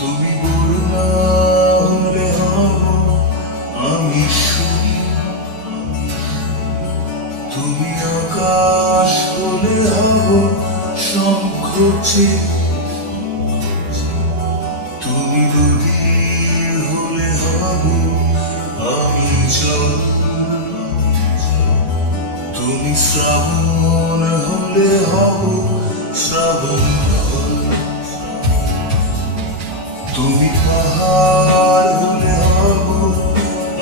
তুমি বলনা হলে হব আমি শুনি তুমি আকাশ হলে হব শঙ্খ চেয়ে। তুমি নদী হলে হব আমি জল। তুমি শ্রাবণ হলে হব তুমি পাহাড় হলে হব,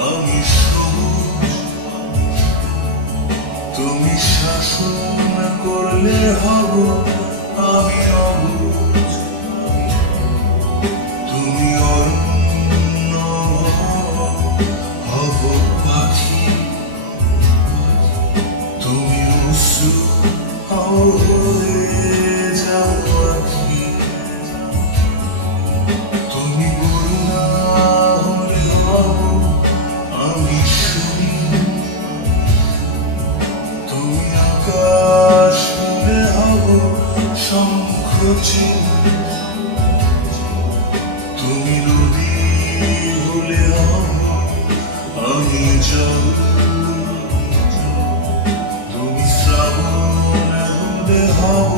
আমি সবুজ তুমি শাসন করলে হব, আমি অবুজ তুমি অরণ্য হব, পাখি তুমি অশ্রু হয়ে শঙ্খ তুমি নদী হলে আমি জল তুমি শ্রাবণ হলে হব